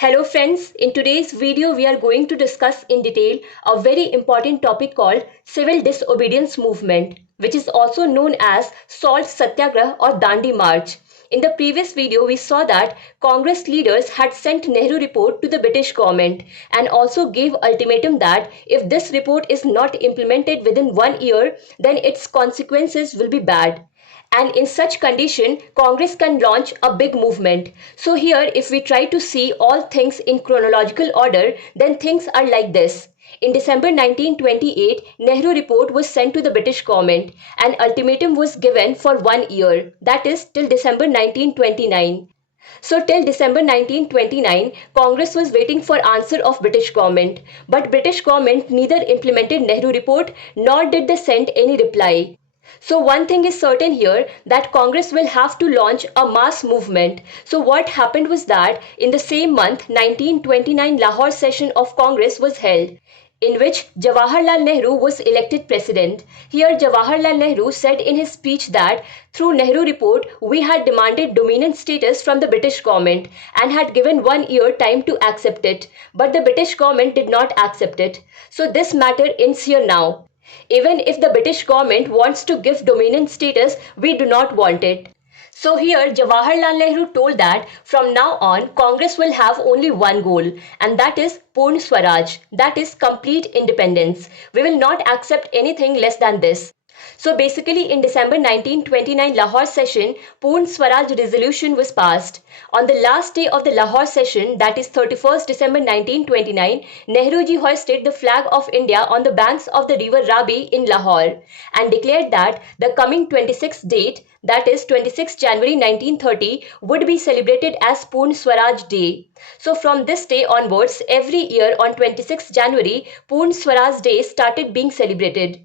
Hello friends, in today's video we are going to discuss in detail a very important topic called civil disobedience movement, which is also known as Salt Satyagrah or Dandi March. In the previous video we saw that Congress leaders had sent Nehru report to the British government and also gave ultimatum that if this report is not implemented within 1 year, then its consequences will be bad, and in such condition Congress can launch a big movement. So here if we try to see all things in chronological order, then things are like this. In December 1928, Nehru report was sent to the British government. An ultimatum was given for 1 year, that is till December 1929. So till December 1929, Congress was waiting for answer of British government. But British government neither implemented Nehru report nor did they send any reply. So one thing is certain here, that Congress will have to launch a mass movement. So what happened was that in the same month 1929 Lahore session of Congress was held, in which Jawaharlal Nehru was elected president. Here Jawaharlal Nehru said in his speech that through Nehru report we had demanded dominion status from the British government and had given 1 year time to accept it, but the British government did not accept it. So this matter ends here now. Even if the British government wants to give dominion status, we do not want it. So here Jawaharlal Nehru told that from now on Congress will have only one goal, and that is Poorna Swaraj, that is complete independence. We will not accept anything less than this. So basically in December 1929 Lahore session, Poorna Swaraj resolution was passed. On the last day of the Lahore session, that is 31st December 1929, Nehruji hoisted the flag of India on the banks of the river Ravi in Lahore and declared that the coming 26th date, that is 26 January 1930, would be celebrated as Poorna Swaraj Day. So from this day onwards, every year on 26 January, Poorna Swaraj Day started being celebrated.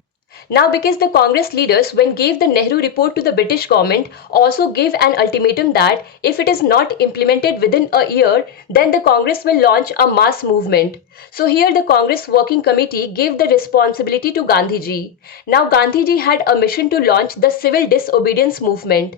Now because the Congress leaders when gave the Nehru report to the British government also gave an ultimatum that if it is not implemented within a year, then the Congress will launch a mass movement. So here the Congress working committee gave the responsibility to Gandhiji. Now Gandhiji had a mission to launch the civil disobedience movement.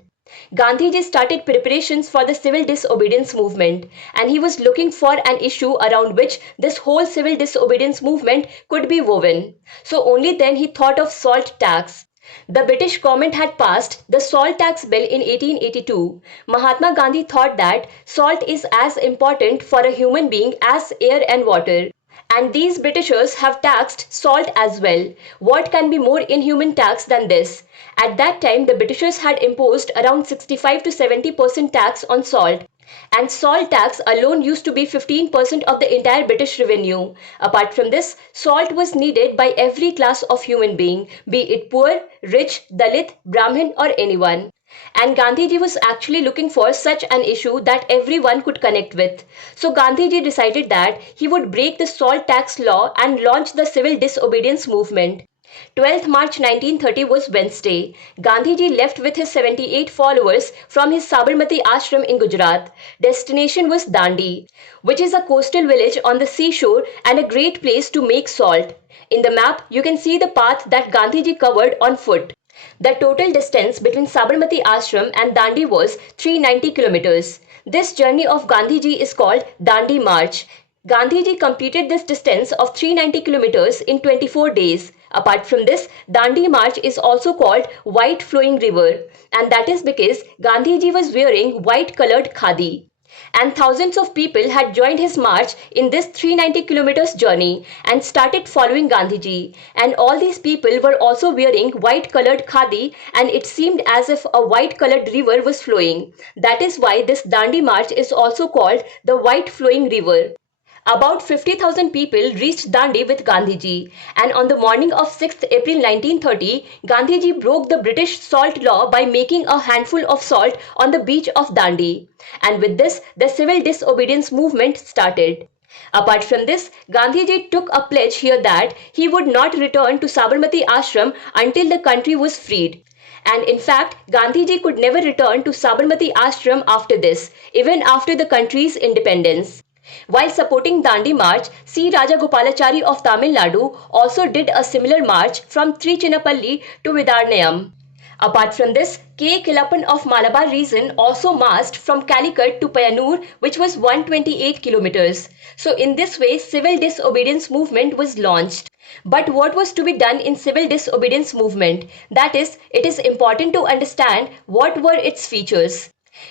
Gandhiji started preparations for the civil disobedience movement, and he was looking for an issue around which this whole civil disobedience movement could be woven. So only then he thought of salt tax. The British government had passed the salt tax bill in 1882. Mahatma Gandhi thought that salt is as important for a human being as air and water. And these Britishers have taxed salt as well. What can be more inhuman tax than this? At that time, the Britishers had imposed around 65 to 70% tax on salt. And salt tax alone used to be 15% of the entire British revenue. Apart from this, salt was needed by every class of human being, be it poor, rich, Dalit, Brahmin or anyone. And Gandhiji was actually looking for such an issue that everyone could connect with. So Gandhiji decided that he would break the salt tax law and launch the civil disobedience movement. 12th March 1930 was Wednesday. Gandhiji left with his 78 followers from his Sabarmati ashram in Gujarat. Destination was Dandi, which is a coastal village on the seashore and a great place to make salt. In the map, you can see the path that Gandhiji covered on foot. The total distance between Sabarmati ashram and Dandi was 390 kilometers. This journey of Gandhiji is called Dandi March. Gandhiji completed this distance of 390 kilometers in 24 days. Apart from this, Dandi March is also called White Flowing River, and that is because Gandhiji was wearing white colored khadi. And thousands of people had joined his march in this 390 kilometers journey and started following Gandhiji. And all these people were also wearing white colored khadi, and it seemed as if a white colored river was flowing. That is why this Dandi March is also called the White Flowing River. About 50,000 people reached Dandi with Gandhiji, and on the morning of 6th April 1930, Gandhiji broke the British salt law by making a handful of salt on the beach of Dandi. And with this, the civil disobedience movement started. Apart from this, Gandhiji took a pledge here that he would not return to Sabarmati ashram until the country was freed. And in fact, Gandhiji could never return to Sabarmati ashram after this, even after the country's independence. While supporting Dandi March, C. Rajagopalachari of Tamil Nadu also did a similar march from Trichinappalli to Vidarnayam. Apart from this, K. Kilappan of Malabar region also marched from Calicut to Payanur, which was 128 kilometers. So in this way, civil disobedience movement was launched. But what was to be done in civil disobedience movement? That is, it is important to understand what were its features.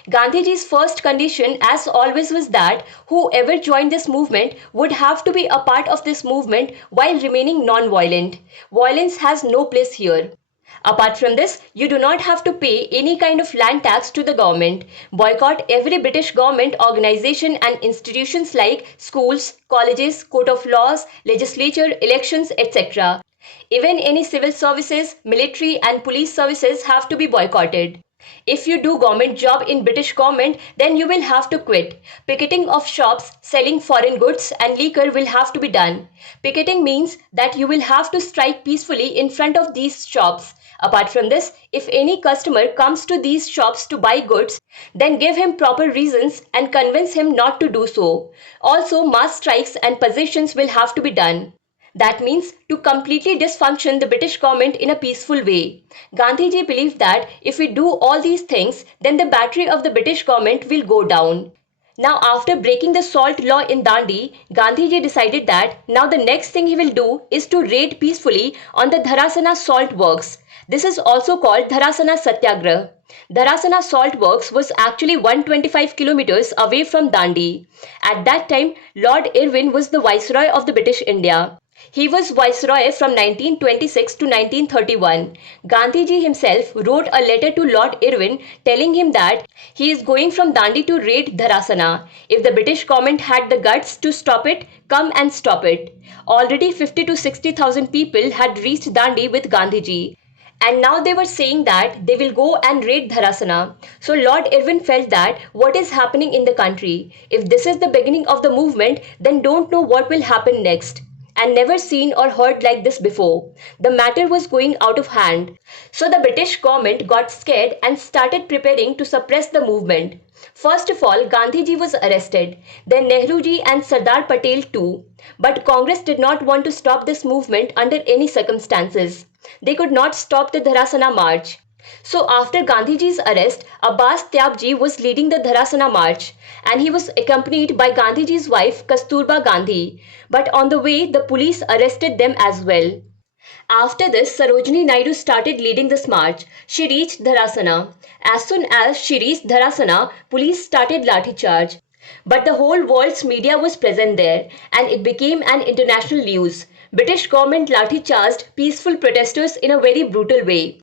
Gandhiji's first condition, as always, was that whoever joined this movement would have to be a part of this movement while remaining non-violent. Violence has no place here. Apart from this, you do not have to pay any kind of land tax to the government. Boycott every British government organization and institutions like schools, colleges, court of laws, legislature, elections, etc. Even any civil services, military and police services have to be boycotted. If you do government job in British government, then you will have to quit. Picketing of shops selling foreign goods and liquor will have to be done. Picketing means that you will have to strike peacefully in front of these shops. Apart from this, if any customer comes to these shops to buy goods, then give him proper reasons and convince him not to do so. Also, mass strikes and positions will have to be done. That means to completely dysfunction the British government in a peaceful way. Gandhiji believed that if we do all these things, then the battery of the British government will go down. Now, after breaking the salt law in Dandi, Gandhiji decided that now the next thing he will do is to raid peacefully on the Dharasana salt works. This is also called Dharasana Satyagraha. Dharasana salt works was actually 125 kilometers away from Dandi. At that time, Lord Irwin was the Viceroy of the British India. He was Viceroy from 1926 to 1931. Gandhiji himself wrote a letter to Lord Irwin telling him that he is going from Dandi to raid Dharasana. If the British government had the guts to stop it, come and stop it. Already 50 to 60,000 people had reached Dandi with Gandhiji. And now they were saying that they will go and raid Dharasana. So Lord Irwin felt that what is happening in the country? If this is the beginning of the movement, then don't know what will happen next. And never seen or heard like this before. The matter was going out of hand. So the British government got scared and started preparing to suppress the movement. First of all, Gandhiji was arrested, then Nehruji and Sardar Patel too. But Congress did not want to stop this movement under any circumstances. They could not stop the Dharasana march. So after Gandhiji's arrest, Abbas Tyabji was leading the Dharasana march and he was accompanied by Gandhiji's wife Kasturba Gandhi. But on the way, the police arrested them as well. After this, Sarojini Naidu started leading this march. She reached Dharasana. As soon as she reached Dharasana, police started lathi charge. But the whole world's media was present there and it became an international news. British government lathi charged peaceful protesters in a very brutal way.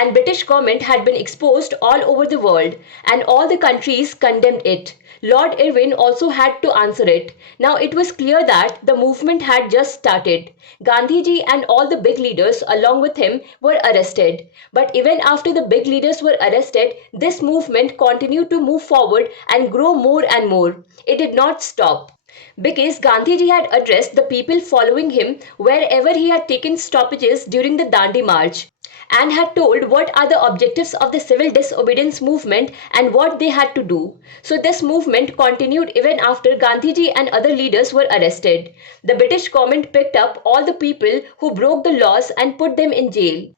And British government had been exposed all over the world and all the countries condemned it. Lord Irwin also had to answer it. Now it was clear that the movement had just started. Gandhiji and all the big leaders along with him were arrested. But even after the big leaders were arrested, this movement continued to move forward and grow more and more. It did not stop. Because Gandhiji had addressed the people following him wherever he had taken stoppages during the Dandi March and had told what are the objectives of the civil disobedience movement and what they had to do. So this movement continued even after Gandhiji and other leaders were arrested. The British government picked up all the people who broke the laws and put them in jail.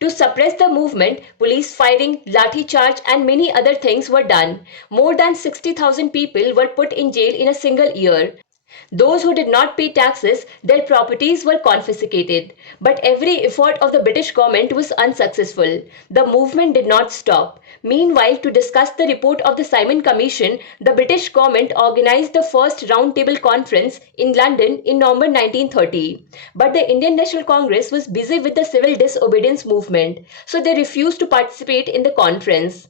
To suppress the movement, police firing, lathi charge and many other things were done. More than 60,000 people were put in jail in a single year. Those who did not pay taxes, their properties were confiscated. But every effort of the British government was unsuccessful. The movement did not stop. Meanwhile, to discuss the report of the Simon Commission, the British government organized the first roundtable conference in London in November 1930. But the Indian National Congress was busy with the civil disobedience movement, so they refused to participate in the conference.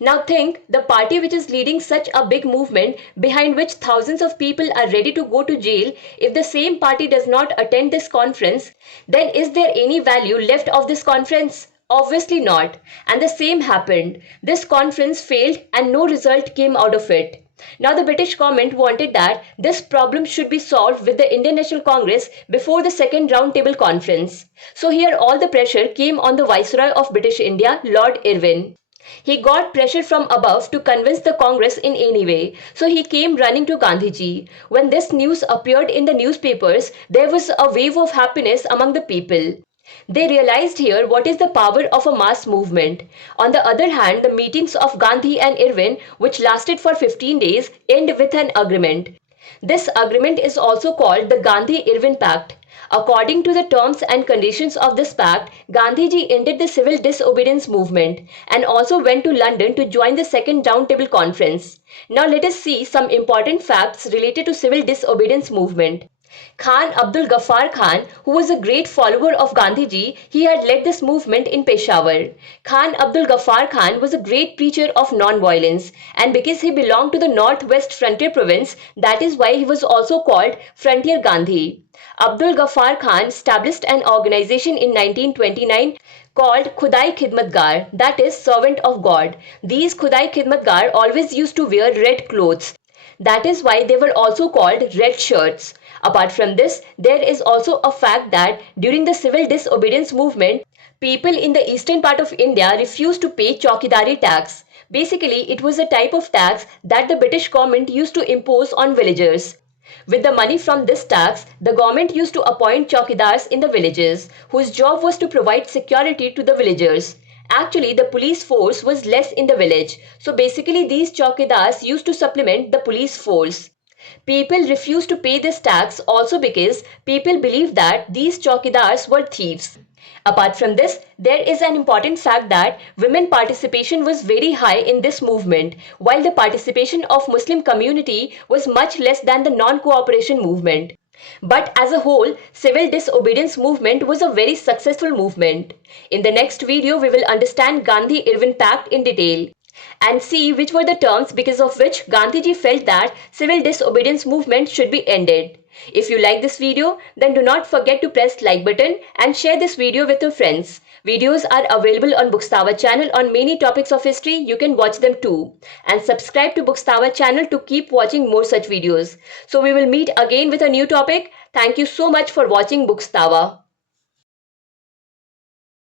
Now think, the party which is leading such a big movement behind which thousands of people are ready to go to jail, if the same party does not attend this conference, then is there any value left of this conference? Obviously not. And the same happened. This conference failed and no result came out of it. Now the British government wanted that this problem should be solved with the Indian National Congress before the second roundtable conference. So here all the pressure came on the Viceroy of British India, Lord Irwin. He got pressure from above to convince the Congress in any way, so he came running to Gandhiji. When this news appeared in the newspapers, there was a wave of happiness among the people. They realized here what is the power of a mass movement. On the other hand, the meetings of Gandhi and Irwin, which lasted for 15 days, end with an agreement. This agreement is also called the Gandhi-Irwin Pact. According to the terms and conditions of this pact, Gandhiji ended the civil disobedience movement and also went to London to join the Second Roundtable Conference. Now let us see some important facts related to civil disobedience movement. Khan Abdul Ghaffar Khan, who was a great follower of Gandhiji, he had led this movement in Peshawar. Khan Abdul Ghaffar Khan was a great preacher of non-violence, and because he belonged to the Northwest Frontier Province, that is why he was also called Frontier Gandhi. Abdul Ghaffar Khan established an organization in 1929 called Khudai Khidmatgar, that is, Servant of God. These Khudai Khidmatgar always used to wear red clothes. That is why they were also called red shirts. Apart from this, there is also a fact that during the civil disobedience movement, people in the eastern part of India refused to pay Chaukidari tax. Basically, it was a type of tax that the British government used to impose on villagers. With the money from this tax, the government used to appoint chaukidars in the villages, whose job was to provide security to the villagers. Actually, the police force was less in the village, so basically these chaukidars used to supplement the police force. People refused to pay this tax also because people believed that these chaukidars were thieves. Apart from this, there is an important fact that women participation was very high in this movement, while the participation of Muslim community was much less than the non-cooperation movement. But as a whole, civil disobedience movement was a very successful movement. In the next video, we will understand Gandhi-Irwin Pact in detail and see which were the terms because of which Gandhiji felt that civil disobedience movement should be ended. If you like this video, then do not forget to press like button and share this video with your friends. Videos are available on Bookstawa channel on many topics of history. You can watch them too. And subscribe to Bookstawa channel to keep watching more such videos. So we will meet again with a new topic. Thank you so much for watching Bookstawa.